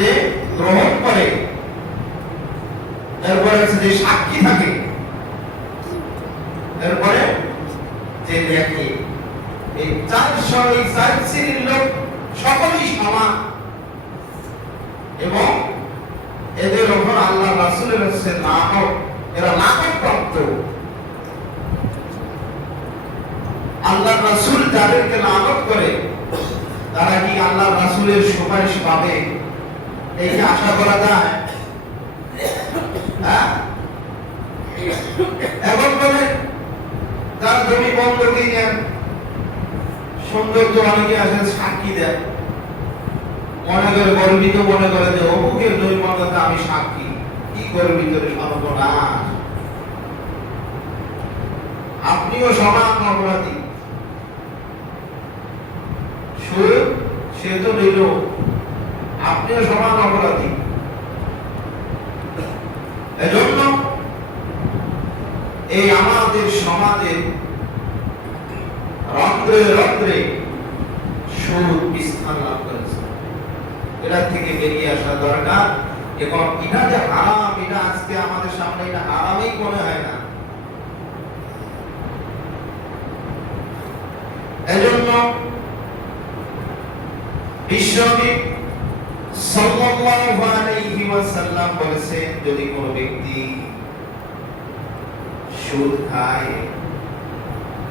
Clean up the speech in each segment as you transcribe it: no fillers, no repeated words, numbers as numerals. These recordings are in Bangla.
যে গ্রহণ করে, এরপরে যে সাক্ষী থাকে, এরপরে যে লেখে, এই চার শ্রেণীর লোক সকলেই সমান এবং এদের ওপর আল্লাহ রাসূলের কাছে লানত, এরা লানত প্রাপ্ত। আল্লাহ রাসূল যাদেরকে লানত করে তারা কি আল্লাহ রাসূলের সুপারিশ পাবে? এই যে আশা করা যায়? হ্যাঁ, এখন বলে তার জমি বন্ধকি নেন, সৌন্দর্য অনেকে আসে সাক্ষী দেন, মনে করে গর্বিত মনে করে যে অমুকের জমি বন্ধকে আমি সাক্ষী। কি গর্বিত রে, সর্বনাশ! আপনিও সমান অপরাধী। সে তো নিল, আপনিও সমান অপরাধী। এজন্য এই আমাদের সমাজে রন্ধ্রে রন্ধ্রে সুদ বিস্তার লাভ করেছে। এটা থেকে বেরিয়ে আসা দরকার। এবং এটা যে হারাম, এটা আজকে আমাদের সামনে এটা হারামই মনে হয় না। এজন্য বিশ্বনবী সাল্লাল্লাহু আলাইহি ওয়াসাল্লাম বলেছেন, যদি কোনো ব্যক্তি সুদ খায়,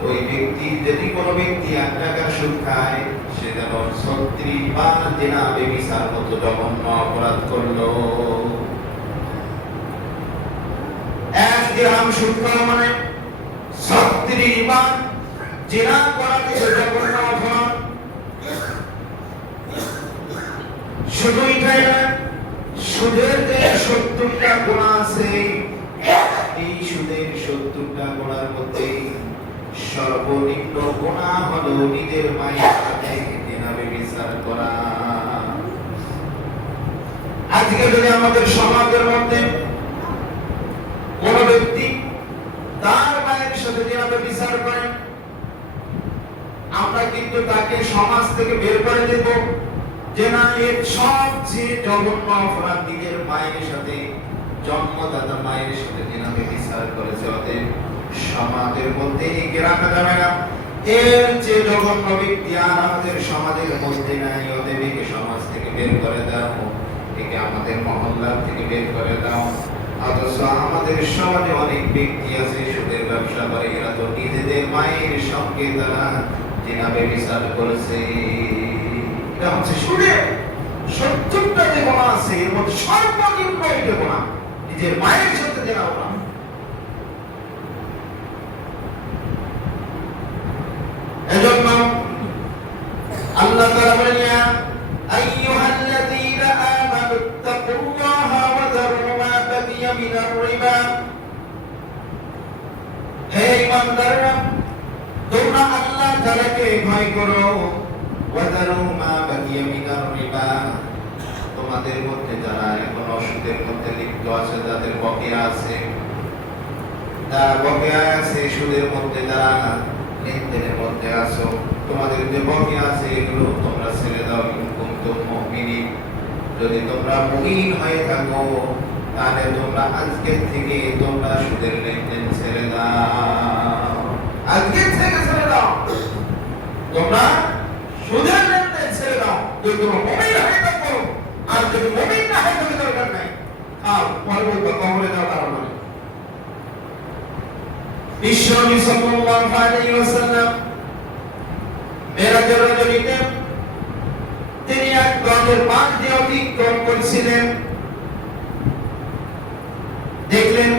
ওই ব্যক্তি যদি কোনো ব্যক্তি 1 টাকার সুদ খায়, সে যেন 36 বার জিনা বেবিচার মতো জঘন্য অপরাধ করলো। 1 দিরহাম সুদ খাওয়া মানে 36 বার জিনা করা, জঘন্য অপরাধ। শুধু এটাই না, সুদের যে 70টা গুনাহ আছে, এই সুদের 70টা গুনার মধ্যে সর্বনিম্ন গুনাহ হলো নিজের মায়ের সাথে জিনা ব্যভিচার করা। আজকে যদি আমাদের সমাজের মধ্যে কোন ব্যক্তি তার মায়ের সাথে জিনা ব্যভিচার করে, আমরা কিন্তু তাকে সমাজ থেকে বের করে দেব যে না, এর সবচেয়ে জঘন্য অপরাধ নিজের মায়ের সাথে, জন্মদাতা মায়ের সাথে জিনা ব্যভিচার করেছে। অতএব সমাজের মধ্যে একে রাখা যাবে না। এর যে জঘন্য ব্যক্তি আর আমাদের সমাজের মধ্যে নাই, অতএব একে সমাজ থেকে বের করে দাও, একে আমাদের মহল্লা থেকে বের করে দাও। অথচ আমাদের সমাজে অনেক ব্যক্তি আছে সুদের ব্যবসা করে, এরা তো নিজেদের মায়ের সঙ্গে তারা জিনা ব্যভিচার করেছে। এটা হচ্ছে সুদের 70টা যে গুনাহ আছে, এর মধ্যে সর্বনিম্ন এটা গুনাহ নিজের মায়ের সাথে জিনা করা। এজন্য আল্লাহ তাআলা বলেন, ইয়া আইয়ুহাল্লাযীনা আমানুত্তাকুল্লাহা ওয়া যারু মা বাকিয়া মিনার রিবা। হে ঈমানদাররা, তোমরা আল্লাহ তাআলাকে ভয় করো। ওয়া যারু মা বাকিয়া মিনার রিবা, তোমাদের মধ্যে যারা এখন সুদের মধ্যে লিপ্ত আছে, যাদের বকেয়া আছে, যারা বকেয়া আছে, সুদের মধ্যে যারা লেনদেনের মধ্যে আছো, তোমাদের যে বকেয়া আছে এগুলো তোমরা ছেড়ে দাও। ইন কুনতুম মুমিনিন, যদি তোমরা মুমিন হয়ে থাকো তাহলে তোমরা আজকে থেকে তোমরা সুদের লেনদেন ছেড়ে দাও। আজকে থেকে ছেড়ে দাও, তোমরা সুদের লেনদেন ছেড়ে দাও। যদি তোমরা মুমিন হয়ে থাকো, আর যদি মুমিন না হয় তাহলে দরকার নাই, আর পরে বলবো কবরে যাও কারণ নাই। বিশ্বনবী সাল্লাল্লাহু আলাইহি ওয়াসাল্লাম মেরাজের রাজনীতে তিনি এক গজের পাশ দিয়ে অতিক্রম করছিলেন। দেখলেন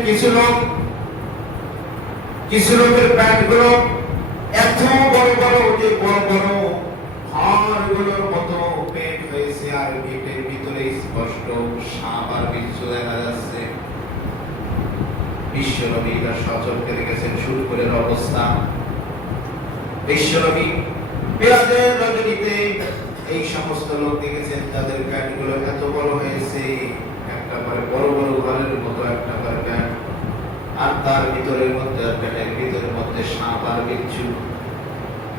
কিছু লোকের প্যান্টগুলো এত বড় বড়, যে বড় বড় হাড়গুলোর মতো পেট হয়েছে, আর পেটের ভিতরে স্পষ্ট সাপ আর বিচ্ছু দেখা যাচ্ছে। বিশ্বনবী তার সচক্ষে দেখেছেন সুরপুরের অবস্থা। বিশ্বনবী মেরাজের রজনীতে এই সমস্ত লোক দেখেছেন যাদের প্যান্টগুলো এত বড় হয়েছে, একটা করে বড় বড় ঘরের মতো একটা করে প্যান্ট, আর তার ভিতরের মধ্যে, প্যান্টের ভিতরের মধ্যে সাপ আর বিচ্ছু।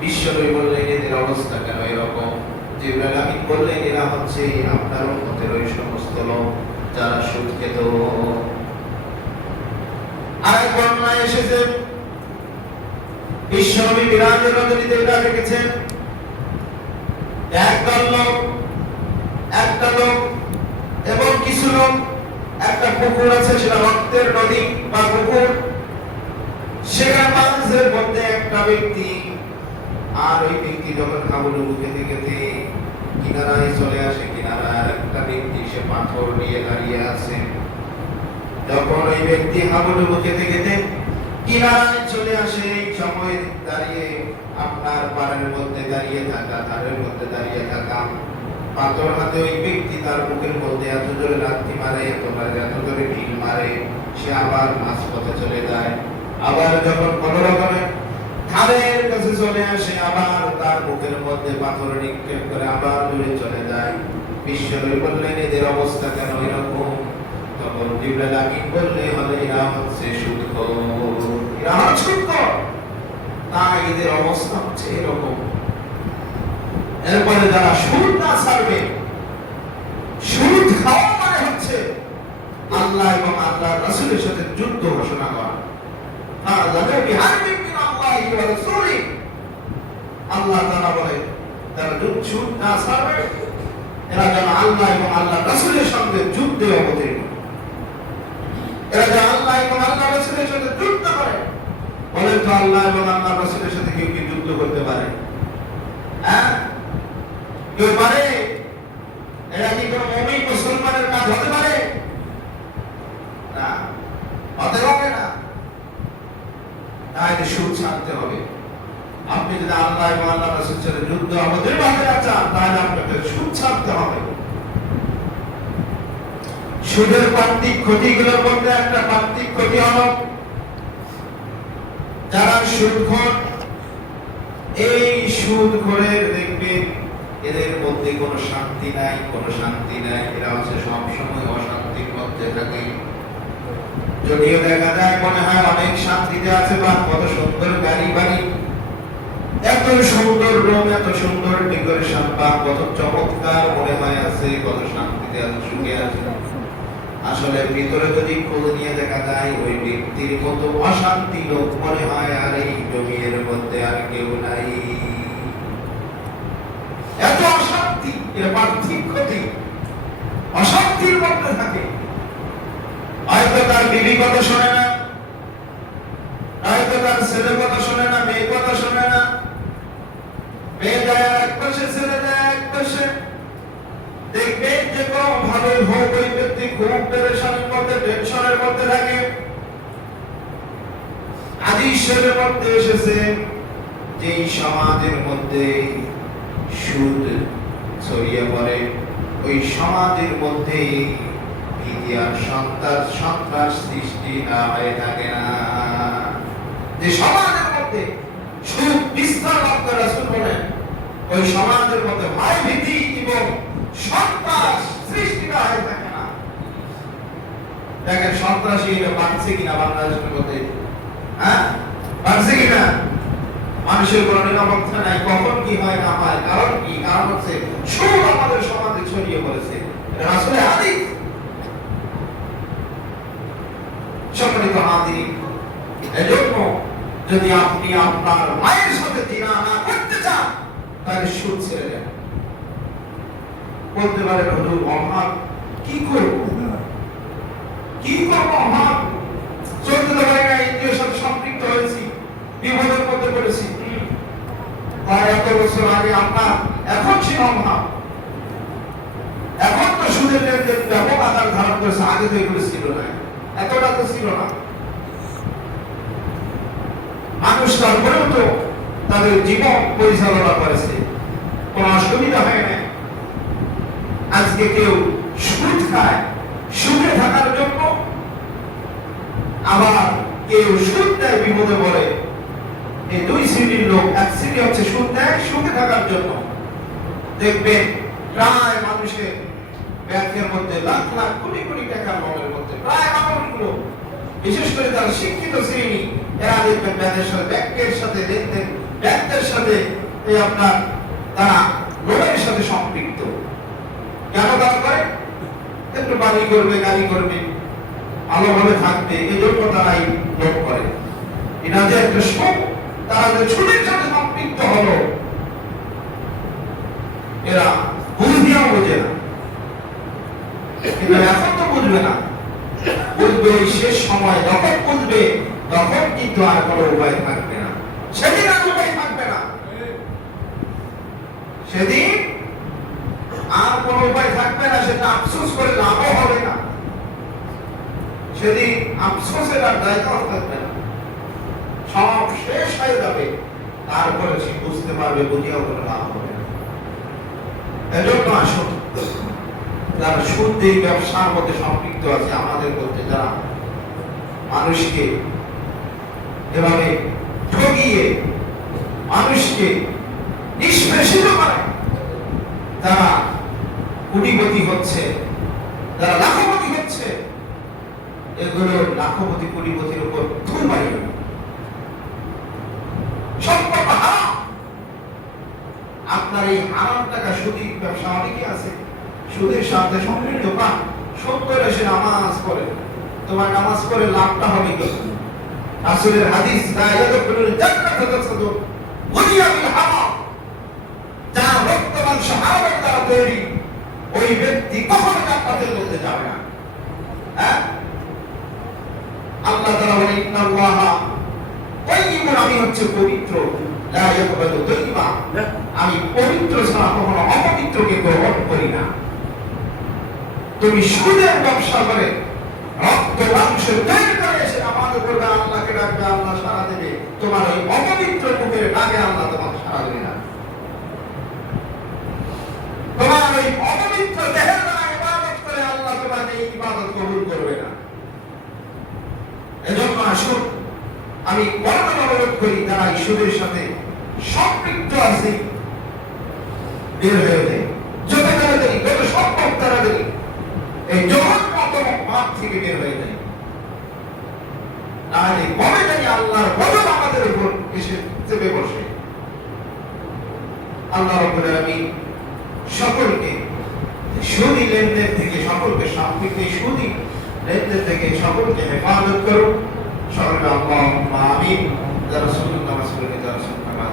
বিশ্বনবী বললেন, এদের অবস্থা কেন এরকম? জিবরাইল আমিন বললেন এরা হচ্ছে আপনার উম্মতের ওই সমস্ত লোক যারা সুদ খেত। আরেক বর্ণনায় এসেছে বিশ্বনবী মিরাজের রজনীতে এটা দেখেছেন একটা লোক এবং কিছু লোক, একটা পুকুর আছে, সেটা রক্তের নদী বা পুকুর, সেখানে মাঝের মধ্যে একটা ব্যক্তি, আর ওই ব্যক্তি যখন হাবুডুবু খেতে খেতে কিনারায় চলে আসে, কিনারায় একটা ব্যক্তি সে পাথর নিয়ে দাঁড়িয়ে আছে। যখন ওই ব্যক্তি হাবুডুবু খেতে খেতে কিনারায় চলে আসে, এই সময় দাঁড়িয়ে আপনার পাড়ের মধ্যে দাঁড়িয়ে থাকা, ধারের মধ্যে দাঁড়িয়ে থাকা পাথর হাতে ওই ব্যক্তি তার মুখের মধ্যে এত জোরে লাথি মারে, এত জোরে ঢিল মারে, সে আবার মাঝপথে চলে যায়। আবার যখন কোনো রকমের ধারের কাছে চলে আসে, আবার তার মুখের মধ্যে পাথর নিক্ষেপ করে আবার দূরে চলে যায়। বিশ্বনবী বললেন এদের অবস্থা কেন এরকম? তখন জিবরাইল আমিন বললেন হলে এরা হচ্ছে সুদখোর, এরা হচ্ছে সুদখোর, তাই এদের অবস্থা হচ্ছে এরকম। এরপরে যারা সুদ না ছাড়বে, সুদ খাওয়া মানে হচ্ছে আল্লাহ এবং আল্লাহর রাসূলের সাথে যুদ্ধ ঘোষণা করা। আল্লাহ তাআলা বলে যারা সুদ না ছাড়বে এরা যেন আল্লাহ এবং আল্লাহর রাসূলের সঙ্গে যুদ্ধে অবতীর্ণ। এরা যেন আল্লাহ এবং আল্লাহর রাসূলের সাথে যুদ্ধ করে। বলেন তো আল্লাহ এবং আল্লাহর রাসূলের সাথে কেউ কি যুদ্ধ করতে পারে? হ্যাঁ, কেউ পারে? এরা কি কোনো মুমিন মুসলমানের কাজ হতে পারে? না, হতে পারে না। তাই সুদ ছাড়তে হবে। আপনি যদি আল্লাহ এবং আল্লাহর রাসূলের সাথে যুদ্ধ অবতীর্ণ হতে চান, তাহলে আপনাকে সুদ ছাড়তে হবে। সুদের প্রান্তিক ক্ষতিগুলোর মধ্যে একটা প্রান্তিক ক্ষতি হলো যারা সুদখোর, এই সুদখোরের দেখবেন এদের মধ্যে কোনো শান্তি নাই, কোনো শান্তি নাই। এরা হচ্ছে সবসময় অশান্তির মধ্যে থাকে। যদিও দেখা যায় মনে হয় অনেক শান্তিতে আছে, বা কত সুন্দর গাড়ি বাড়ি, এত সুন্দর রুম, এত সুন্দর ডেকোরেশন, বা কত চমৎকার মনে হয় আছে, কত শান্তিতে আছে, সুখে আছে। আসলে ভিতরে যদি খোঁজ নিয়ে দেখা যায় ওই ব্যক্তির মতো অশান্তি লোক মনে হয় আর এই জমির মধ্যে আর কেউ নাই। এত অশান্তি, এর পার্থিব ক্ষতি, অশান্তির মধ্যে থাকে। হয়তো তার বিবি কথা শোনে না, হয়তো তার ছেলে কথা শোনে না, মেয়ে কথা শোনে না, মেয়ে যায় এক পাশে, ছেলে যায় এক পাশে। দেখবেন যে কোনো ভাবে হোক ওই ব্যক্তি খুব পেরেশানির মধ্যে, টেনশনের মধ্যে থাকে। হাদিসের মধ্যে এসেছে যে সমাজের মধ্যে সুদ ছড়িয়ে পড়ে, ওই সমাজের মধ্যে ভীতি আর সন্ত্রাস সৃষ্টি না হয়ে থাকে না। যে সমাজের মধ্যে সুদ বিস্তার লাভ করে, রাসূল বলেন ওই সমাজের মধ্যে ভয় ভীতি এবং সন্ত্রাস সৃষ্টি না হয়ে থাকে না। দেখেন সন্ত্রাসী এটা বাড়ছে কিনা বাংলাদেশের মধ্যে? হ্যাঁ, বাড়ছে কিনা? মানুষের কোনো নিরাপত্তা নাই, কখন কি হয় না হয়, কারণ কি? কারণ হচ্ছে সুদ আমাদের সমাজে ছড়িয়ে পড়েছে। এটা আসলে হাদিস। সম্মানিত হাজিরিন, এজন্য যদি আপনি আপনার মায়ের সাথে জিনা না করতে চান, তাহলে সুদ ছেড়ে দেন। বলতে পারে হুজুর অভাব, কি করব? কি করব? অভাব চলতে তো পারে না, ইন্দ্রিয় সাথে সম্পৃক্ত হয়েছি, বিপদের মধ্যে পড়েছি। প্রায় এত বছর আগে আপনার এখন ছিল অভাব, এখন তো সুদের লেনদেন ব্যাপক আকার ধারণ করেছে। আগে তো এগুলো ছিল না, এতটা তো ছিল না। মানুষ তারপরেও তো তাদের জীবন পরিচালনা করেছে, কোনো অসুবিধা হয় না। আজকে কেউ সুদ খায় সুখে থাকার জন্য, আবার কেউ সুদ দেয় বিপদে পড়ে। এই দুই শ্রেণীর লোক। এক শ্রেণী হচ্ছে সুদ দেয় সুখে থাকার জন্য। দেখবেন প্রায় মানুষের ব্যাংকের মধ্যে লাখ লাখ কোটি কোটি টাকার লোনের মধ্যে প্রায় মানুষগুলো, বিশেষ করে যারা শিক্ষিত শ্রেণী, এরা দেখবেন ব্যাংকের সাথে লেনদেন, ব্যাংকের সাথে আপনার তারা লোভের সাথে সম্পৃক্ত। কেন কাজ করে? একটু বাড়ি করবে, গাড়ি করবে, ভালোভাবে থাকবে, এজন্য তারা এই লোভ করে। এটা যে একটা সুখ, তারা যে সুদের সাথে সম্পৃক্ত হলো, এরা বুঝিয়াও বোঝে না। কিন্তু এখন তো বুঝবে না, বুঝবে শেষ সময় যখন বুঝবে তখন কিন্তু আর কোনো উপায় থাকবে না, সেদিন আর উপায় থাকবে না, সেদিন আর কোনো উপায় থাকবে না। সেটা আফসোস করে লাভও হবে না, সেদিন আফসোসের আর জায়গাও থাকবে না, সব শেষ হয়ে যাবে। তারপরে সে বুঝতে পারবে বুঝিয়াও কোনো লাভ হবে না। এজন্য আসুন, যারা সুদ এই ব্যবসার মধ্যে সম্পৃক্ত আছে, আমাদের মধ্যে যারা মানুষকে এভাবে ঠকিয়ে মানুষকে নিষ্পেষিত করে, যারা কোটিপতি হচ্ছে, যারা লাখপতি হচ্ছে, এগুলো লাখপতি কোটিপতির উপর ধুল মারিয়ে সম্পদ হারাম। আপনার এই হারাম টাকা সুদী ব্যবসা অনেকে আছে, সুদের সাথে সম্পৃক্ত। পান সুদ করে সে নামাজ পড়ে, তোমার নামাজ করে লাভটা হবে কি? রাসূলের হাদিস, লা ইয়াদখুলুল জান্নাতা তাসাদুক ওয়ালিয়া বিল হারাম, যারা রক্তবান সাহাবার দ্বারা তৈরি, ওই ব্যক্তি কখনো জান্নাতের মধ্যে যাবে না। হ্যাঁ, আল্লাহ তাআলা বলেন, ইন্নাল্লাহা তাইয়্যিবুন, আমি হচ্ছে পবিত্র, লা ইয়াকবালু তাইয়্যিবা, আমি পবিত্র ছাড়া কখনো অপবিত্রকে গ্রহণ করি না। তুমি সুদের ব্যবসা করে রক্ত মাংস তৈরি করে এসে নামাজ পড়বে, আল্লাহকে ডাকবে, আল্লাহ সাড়া দেবে, তোমার ওই অপবিত্র মুখের ডাকে আল্লাহ তোমাকে সাড়া দেবে না। তোমার ওই অপবিত্র দেহের দ্বারা ইবাদত করে আল্লাহ তোমাকে এই ইবাদত কবুল করবে না। এজন্য আসুন, আমি বড় অনুরোধ করি, যারা ঈশ্বরের সাথে সম্পৃক্ত আছে বের হয়ে যায়, যত তাড়াতাড়ি, যত সম্ভব তাড়াতাড়ি এই জঘন্যতম পাপ থেকে বের হয়ে যায়। তাহলে কবে জানি আল্লাহর গজব আমাদের উপর এসে চেপে বসে। আল্লাহ রাব্বুল আলামিন সকলকে সুদী লেনদেন থেকে, সকলকে সম্পৃক্ত সুদী লেনদেন থেকে সকলকে হেফাজত করুন। সকলকে আল্লাহুম্মা আমিন। যারা সুন্নাত নামাজ পড়ে, যারা সুন্নাত নামাজ